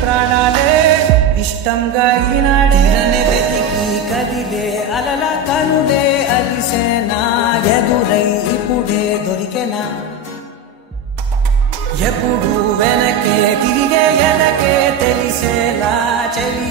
ప్రాణాలే ఇష్టంగా ఈనాడే వెతికి కదిలే అలల కనులే అలిసేనా ఎదురై ఇప్పుడే దొరికెనా ఎప్పుడు వెనకే తిరిగే ఎదకే తెలిసేలా చెలి